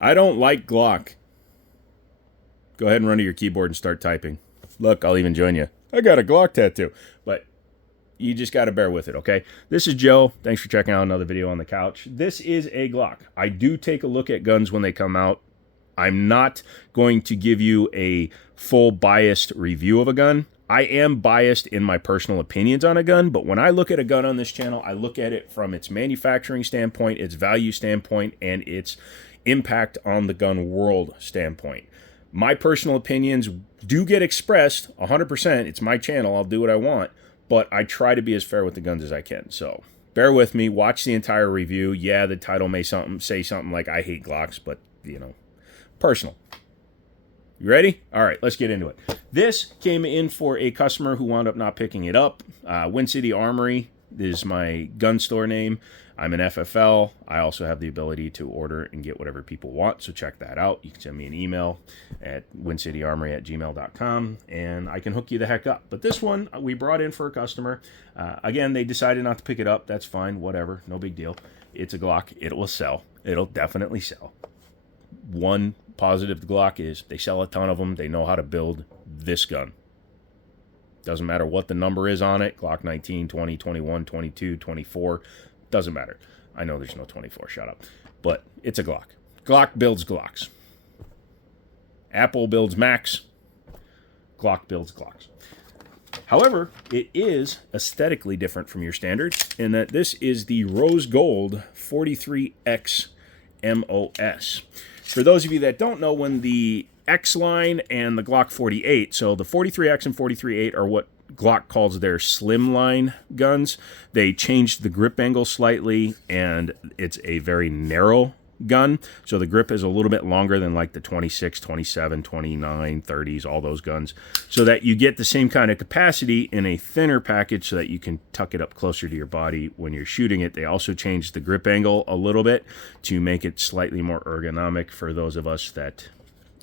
I don't like Glock. Go ahead and run to your keyboard and start typing. Look, I'll even join you. I got a Glock tattoo. But you just got to bear with it, okay? This is Joe. Thanks for checking out another video on the couch. This is a Glock. I do take a look at guns when they come out. I'm not going to give you a full biased review of a gun. I am biased in my personal opinions on a gun, but when I look at a gun on this channel, I look at it from its manufacturing standpoint, its value standpoint, and its impact on the gun world standpoint. My personal opinions do get expressed 100%. It's my channel. I'll do what I want, but I try to be as fair with the guns as I can. So bear with me. Watch the entire review. Yeah, the title may say something like I hate Glocks, but, you know, personal. You ready? All right, let's get into it. This came in for a customer who wound up not picking it up. Wind City Armory is my gun store name. I'm an FFL. I also have the ability to order and get whatever people want, so check that out. You can send me an email at windcityarmory@gmail.com, and I can hook you the heck up. But this one, we brought in for a customer. Again, they decided not to pick it up. That's fine, whatever, no big deal. It's a Glock. It will sell. It'll definitely sell. One positive Glock is they sell a ton of them. They know how to build this gun. Doesn't matter what the number is on it. Glock 19, 20, 21, 22, 24. Doesn't matter. I know there's no 24. Shut up. But it's a Glock. Glock builds Glocks. Apple builds Macs. Glock builds Glocks. However, it is aesthetically different from your standard in that this is the rose gold 43X MOS. For those of you that don't know, when the X line and the Glock 48, so the 43X and 43.8 are what Glock calls their Slimline guns. They changed the grip angle slightly, and it's a very narrow gun. So the grip is a little bit longer than like the 26, 27, 29, 30s, all those guns, so that you get the same kind of capacity in a thinner package so that you can tuck it up closer to your body when you're shooting it. They also changed the grip angle a little bit to make it slightly more ergonomic for those of us that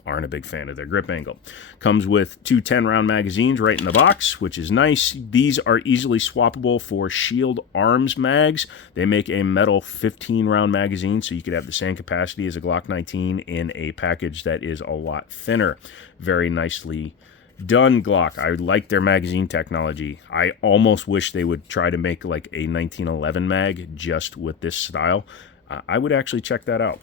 aren't a big fan of their grip angle. Comes with two 10-round magazines right in the box, which is nice. These are easily swappable for Shield Arms mags. They make a metal 15-round magazine, so you could have the same capacity as a Glock 19 in a package that is a lot thinner. Very nicely done, Glock. I like their magazine technology. I almost wish they would try to make like a 1911 mag just with this style. I would actually check that out.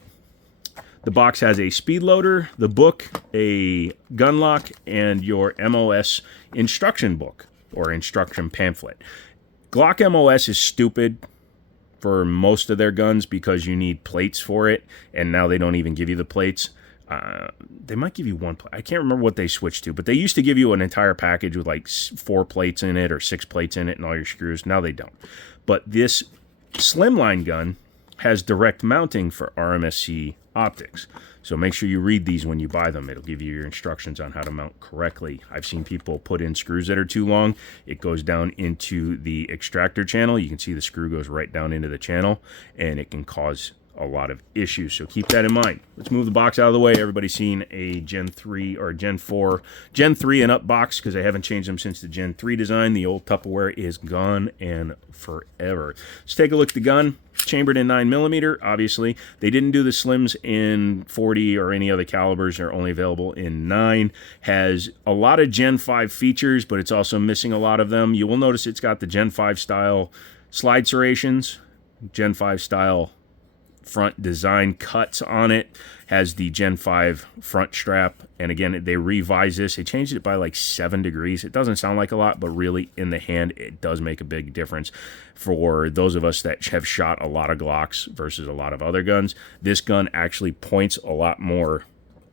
The box has a speed loader, the book, a gun lock, and your MOS instruction book or instruction pamphlet. Glock MOS is stupid for most of their guns because you need plates for it, and now they don't even give you the plates. They might give you one plate. I can't remember what they switched to, but they used to give you an entire package with like 4 plates in it or 6 plates in it and all your screws. Now they don't. But this Slimline gun has direct mounting for RMSC optics. So make sure you read these when you buy them. It'll give you your instructions on how to mount correctly. I've seen people put in screws that are too long. It goes down into the extractor channel. You can see the screw goes right down into the channel, and it can cause a lot of issues. So keep that in mind. Let's move the box out of the way. Everybody's seen a Gen 3 or Gen 4, Gen 3 and up box because they haven't changed them since the Gen 3 design. The old Tupperware is gone and forever. Let's take a look at the gun. Chambered in 9mm, obviously. They didn't do the slims in 40 or any other calibers. They're only available in 9. Has a lot of Gen 5 features, but it's also missing a lot of them. You will notice it's got the Gen 5 style slide serrations, Gen 5 style front design cuts on it, has the Gen 5 front strap, and again, they revised this. They changed it by like 7 degrees. It doesn't sound like a lot, but really in the hand, it does make a big difference for those of us that have shot a lot of Glocks versus a lot of other guns. This gun actually points a lot more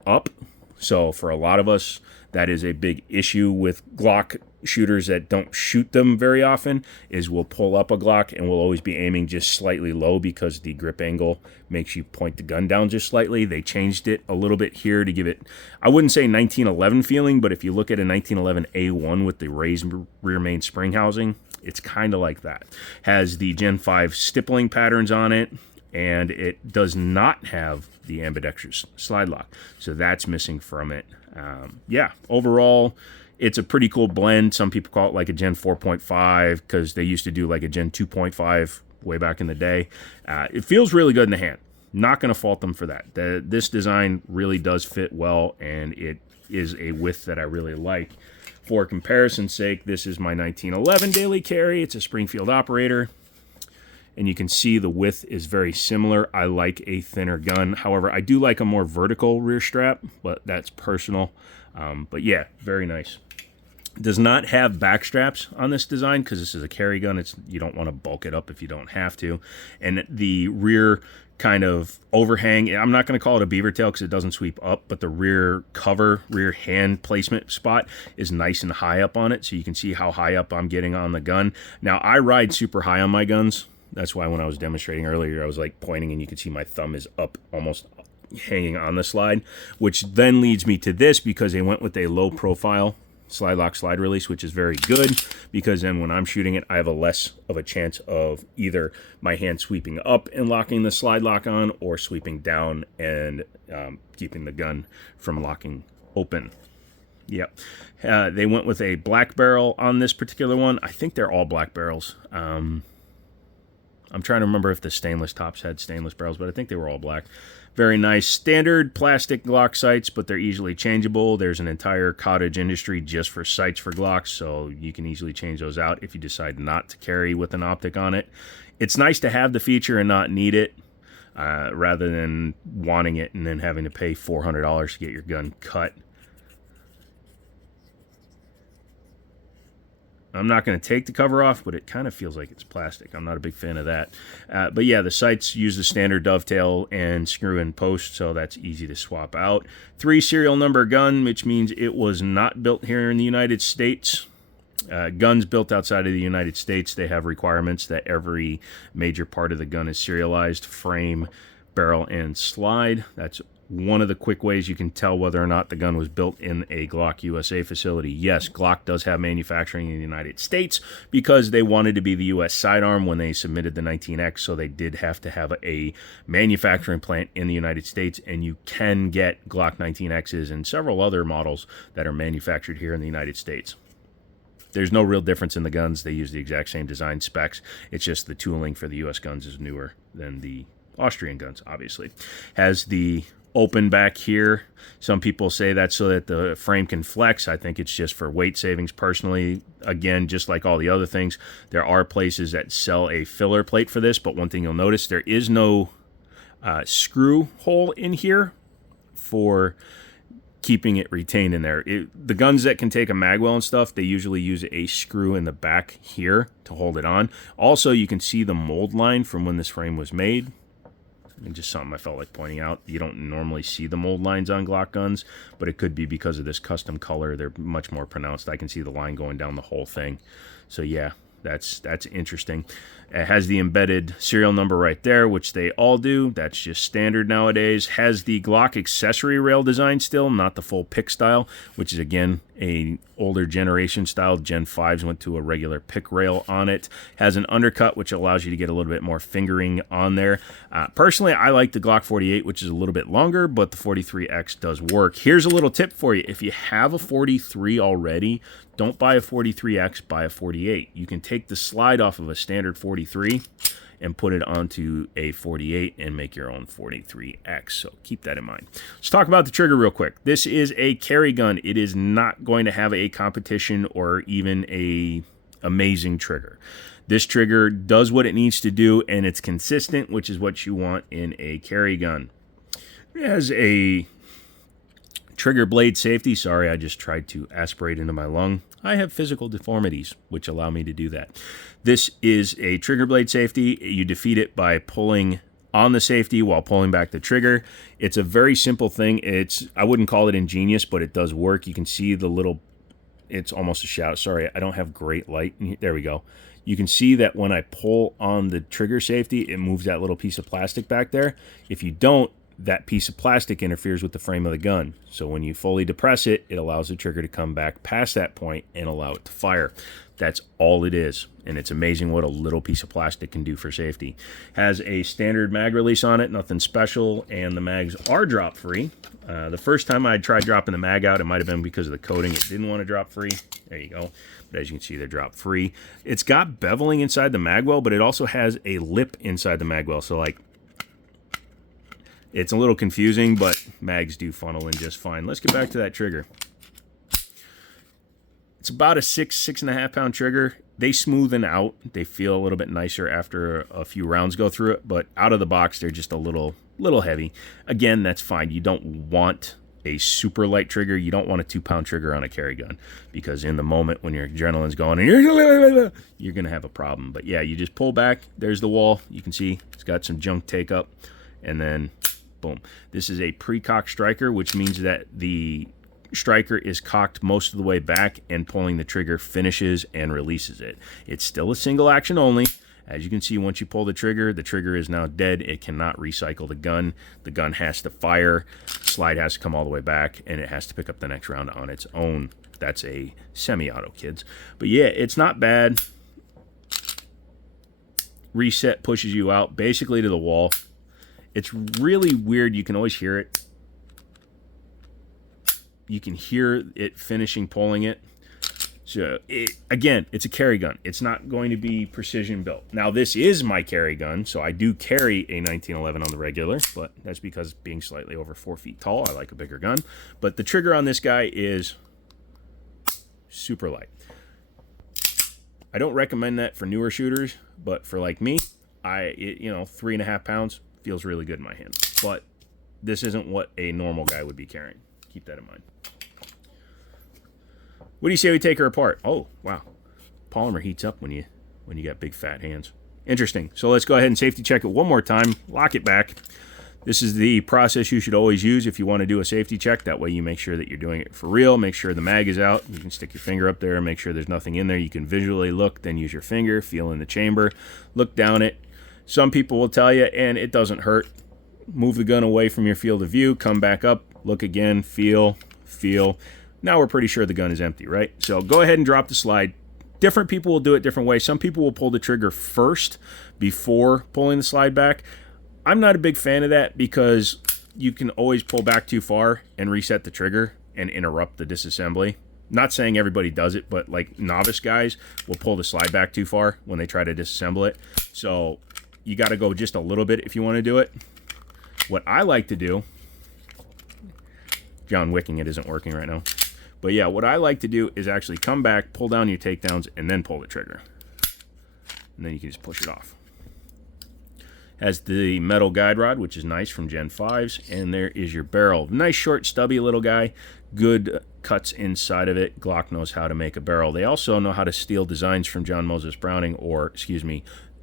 up, so for a lot of us, that is a big issue with Glock shooters that don't shoot them very often, is we'll pull up a Glock and we'll always be aiming just slightly low because the grip angle makes you point the gun down just slightly. They changed it a little bit here to give it, I wouldn't say 1911 feeling, but if you look at a 1911 A1 with the raised rear main spring housing, it's kind of like that. Has the Gen 5 stippling patterns on it, and it does not have the ambidextrous slide lock, so that's missing from it. Yeah, overall, it's a pretty cool blend. Some people call it like a Gen 4.5 because they used to do like a Gen 2.5 way back in the day. It feels really good in the hand. Not going to fault them for that. This design really does fit well, and it is a width that I really like. For comparison's sake, this is my 1911 daily carry. It's a Springfield operator, and you can see the width is very similar. I like a thinner gun. However, I do like a more vertical rear strap, but that's personal. But yeah, very nice. Does not have back straps on this design because this is a carry gun. You don't want to bulk it up if you don't have to. And the rear kind of overhang, I'm not going to call it a beaver tail because it doesn't sweep up, but the rear cover, rear hand placement spot is nice and high up on it, so you can see how high up I'm getting on the gun. Now, I ride super high on my guns. That's why when I was demonstrating earlier, I was like pointing and you could see my thumb is up almost hanging on the slide, which then leads me to this because they went with a low profile slide lock slide release, which is very good because then when I'm shooting it, I have a less of a chance of either my hand sweeping up and locking the slide lock on or sweeping down and keeping the gun from locking open. Yep. They went with a black barrel on this particular one. I think they're all black barrels. I'm trying to remember if the stainless tops had stainless barrels, but I think they were all black. Very nice. Standard plastic Glock sights, but they're easily changeable. There's an entire cottage industry just for sights for Glocks, so you can easily change those out if you decide not to carry with an optic on it. It's nice to have the feature and not need it, rather than wanting it and then having to pay $400 to get your gun cut. I'm not going to take the cover off, but it kind of feels like it's plastic. I'm not a big fan of that. But yeah, the sights use the standard dovetail and screw-in post, so that's easy to swap out. 3 serial number gun, which means it was not built here in the United States. Guns built outside of the United States, they have requirements that every major part of the gun is serialized: frame, barrel, and slide. That's one of the quick ways you can tell whether or not the gun was built in a Glock USA facility. Yes, Glock does have manufacturing in the United States because they wanted to be the US sidearm when they submitted the 19X, so they did have to have a manufacturing plant in the United States, and you can get Glock 19Xs and several other models that are manufactured here in the United States. There's no real difference in the guns. They use the exact same design specs. It's just the tooling for the US guns is newer than the Austrian guns, obviously. Has the open back here. Some people say that's so that the frame can flex. I think it's just for weight savings personally. Again, just like all the other things, there are places that sell a filler plate for this, but one thing you'll notice, there is no screw hole in here for keeping it retained in there. The guns that can take a magwell and stuff, they usually use a screw in the back here to hold it on. Also, you can see the mold line from when this frame was made. And just something I felt like pointing out. You don't normally see the mold lines on Glock guns, but it could be because of this custom color. They're much more pronounced. I can see the line going down the whole thing. So yeah, that's interesting. It has the embedded serial number right there, which they all do. That's just standard nowadays. Has the Glock accessory rail design still, not the full pick style, which is again a older generation style. Gen 5s went to a regular pick rail on it. Has an undercut, which allows you to get a little bit more fingering on there. Personally, I like the Glock 48, which is a little bit longer, but the 43X does work. Here's a little tip for you. If you have a 43 already, don't buy a 43X, buy a 48. You can take the slide off of a standard 43 and put it onto a 48 and make your own 43X. So keep that in mind. Let's talk about the trigger real quick. This is a carry gun. It is not going to have a competition or even a amazing trigger. This trigger does what it needs to do, and it's consistent, which is what you want in a carry gun. It has a trigger blade safety. Sorry, I just tried to aspirate into my lung. I have physical deformities, which allow me to do that. This is a trigger blade safety. You defeat it by pulling on the safety while pulling back the trigger. It's a very simple thing. I wouldn't call it ingenious, but it does work. You can see the little, it's almost a shout. Sorry, I don't have great light. There we go. You can see that when I pull on the trigger safety, it moves that little piece of plastic back there. If you don't, that piece of plastic interferes with the frame of the gun. So when you fully depress it, it allows the trigger to come back past that point and allow it to fire. That's all it is. And it's amazing what a little piece of plastic can do for safety. Has a standard mag release on it, nothing special, and the mags are drop free. The first time I tried dropping the mag out, it might have been because of the coating. It didn't want to drop free. There you go. But as you can see, they're drop free. It's got beveling inside the magwell, but it also has a lip inside the magwell. So like, It's a little confusing, but mags do funnel in just fine. Let's get back to that trigger. It's about a 6.5 pound trigger. They smoothen out. They feel a little bit nicer after a few rounds go through it, but out of the box, they're just a little heavy. Again, that's fine. You don't want a super light trigger. You don't want a 2 pound trigger on a carry gun, because in the moment when your adrenaline's going and you're going to have a problem. But yeah, you just pull back. There's the wall. You can see it's got some junk take up, and then boom. This is a pre-cocked striker, which means that the striker is cocked most of the way back, and pulling the trigger finishes and releases it. It's still a single action only. As you can see, once you pull the trigger is now dead. It cannot recycle the gun. The gun has to fire, slide has to come all the way back, and it has to pick up the next round on its own. That's a semi-auto, kids. But yeah, it's not bad. Reset pushes you out basically to the wall. It's really weird. You can always hear it. You can hear it finishing pulling it. So, again, it's a carry gun. It's not going to be precision built. Now, this is my carry gun, so I do carry a 1911 on the regular, but that's because being slightly over 4 feet tall, I like a bigger gun. But the trigger on this guy is super light. I don't recommend that for newer shooters, but for like me, 3.5 pounds feels really good in my hand. But this isn't what a normal guy would be carrying. Keep that in mind. What do you say we take her apart? Oh, wow. Polymer heats up when you got big fat hands. Interesting. So let's go ahead and safety check it one more time. Lock it back. This is the process you should always use if you want to do a safety check. That way you make sure that you're doing it for real. Make sure the mag is out. You can stick your finger up there. Make sure there's nothing in there. You can visually look, then use your finger. Feel in the chamber. Look down it. Some people will tell you, and it doesn't hurt. Move the gun away from your field of view. Come back up. Look again. Feel. Now we're pretty sure the gun is empty, right? So go ahead and drop the slide. Different people will do it different ways. Some people will pull the trigger first before pulling the slide back. I'm not a big fan of that, because you can always pull back too far and reset the trigger and interrupt the disassembly. Not saying everybody does it, but like novice guys will pull the slide back too far when they try to disassemble it. So you got to go just a little bit if you want to do it. What I like to do, John Wicking it isn't working right now. But yeah, what I like to do is actually come back, pull down your takedowns, and then pull the trigger. And then you can just push it off. Has the metal guide rod, which is nice, from Gen 5s. And there is your barrel. Nice, short, stubby little guy. Good cuts inside of it. Glock knows how to make a barrel. They also know how to steal designs from John Moses Browning, or,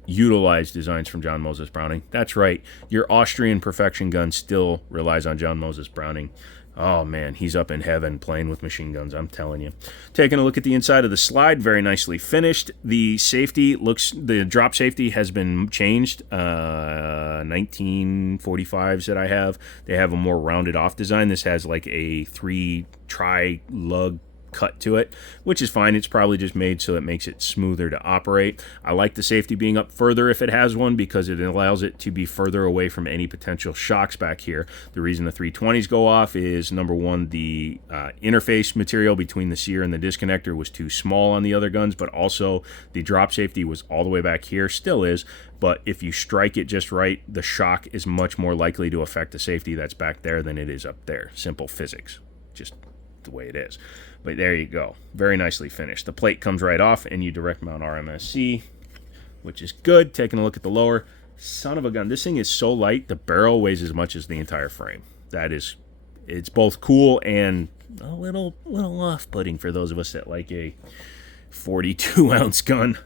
utilize designs from John Moses Browning. That's right. Your Austrian perfection gun still relies on John Moses Browning. Oh man, he's up in heaven playing with machine guns, I'm telling you. Taking a look at the inside of the slide, very nicely finished. The drop safety has been changed. 1945s that I have, they have a more rounded off design. This has like a 3 tri-lug cut to it, which is fine. It's probably just made so it makes it smoother to operate. I like the safety being up further if it has one, because it allows it to be further away from any potential shocks back here. The reason the 320s go off is, number one, the interface material between the sear and the disconnector was too small on the other guns, but also the drop safety was all the way back here, still is, but if you strike it just right, the shock is much more likely to affect the safety that's back there than it is up there. Simple physics, just the way it is. But there you go. Very nicely finished. The plate comes right off, and you direct mount RMSC, which is good. Taking a look at the lower. Son of a gun. This thing is so light, the barrel weighs as much as the entire frame. It's both cool and a little off-putting for those of us that like a 42-ounce gun.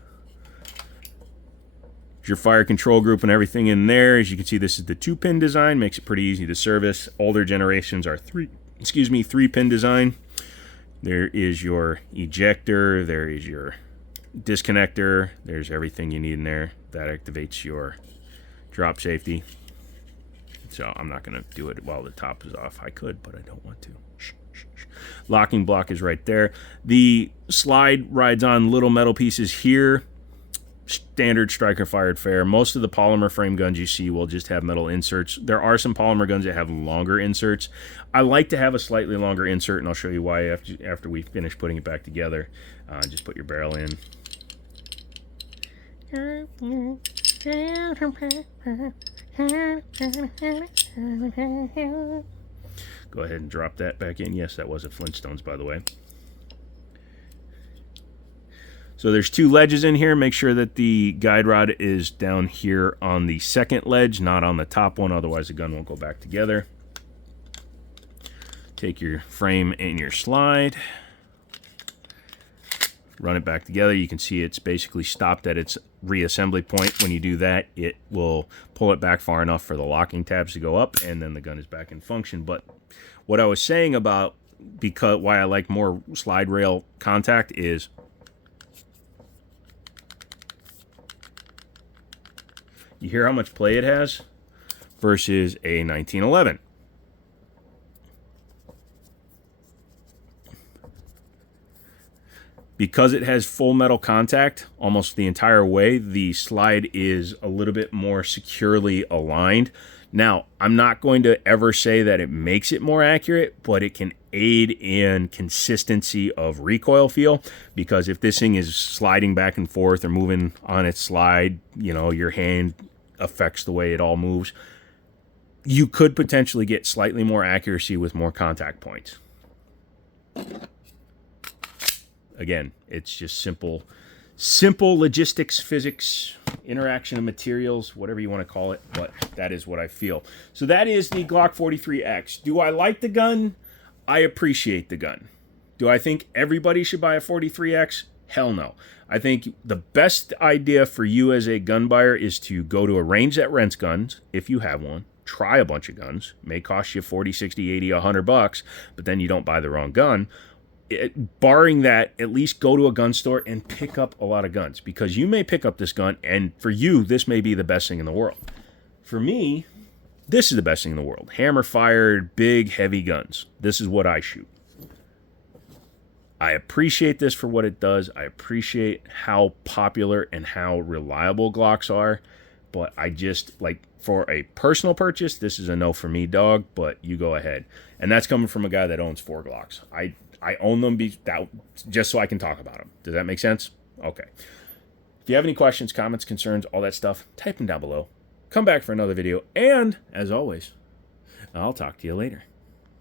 Your fire control group and everything in there. As you can see, this is the 2-pin design. Makes it pretty easy to service. Older generations are 3-pin design. There is your ejector, there is your disconnector, there's everything you need in there. That activates your drop safety. So I'm not going to do it while the top is off. I could, but I don't want to. Locking block is right there. The slide rides on little metal pieces here. Standard striker fired fair. Most of the polymer frame guns you see will just have metal inserts. There are some polymer guns that have longer inserts. I like to have a slightly longer insert, and I'll show you why after we finish putting it back together. Just put your barrel in. Go ahead and drop that back in. Yes, that was a Flintstones, by the way. So there's 2 ledges in here. Make sure that the guide rod is down here on the second ledge, not on the top one. Otherwise, the gun won't go back together. Take your frame and your slide. Run it back together. You can see it's basically stopped at its reassembly point. When you do that, it will pull it back far enough for the locking tabs to go up, and then the gun is back in function. But what I was saying about why I like more slide rail contact is you hear how much play it has versus a 1911. Because it has full metal contact almost the entire way, the slide is a little bit more securely aligned. Now, I'm not going to ever say that it makes it more accurate, but it can aid in consistency of recoil feel, because if this thing is sliding back and forth or moving on its slide, you know, your hand affects the way it all moves. You could potentially get slightly more accuracy with more contact points. Again, it's just simple logistics, physics, interaction of materials, whatever you want to call it, but that is what I feel. So that is the Glock 43X. Do I like the gun? I appreciate the gun. Do I think everybody should buy a 43X? Hell no. I think the best idea for you as a gun buyer is to go to a range that rents guns, if you have one. Try a bunch of guns. It may cost you 40, 60, 80, $100, but then you don't buy the wrong gun. Barring that, at least go to a gun store and pick up a lot of guns, because you may pick up this gun and for you this may be the best thing in the world. For me, this is the best thing in the world. Hammer fired, big, heavy guns. This is what I shoot. I appreciate this for what it does. I appreciate how popular and how reliable Glocks are, but I just, like, for a personal purchase, this is a no for me, dog, but you go ahead. And that's coming from a guy that owns 4 Glocks. I own them just so I can talk about them. Does that make sense? Okay. If you have any questions, comments, concerns, all that stuff, type them down below. Come back for another video. And, as always, I'll talk to you later.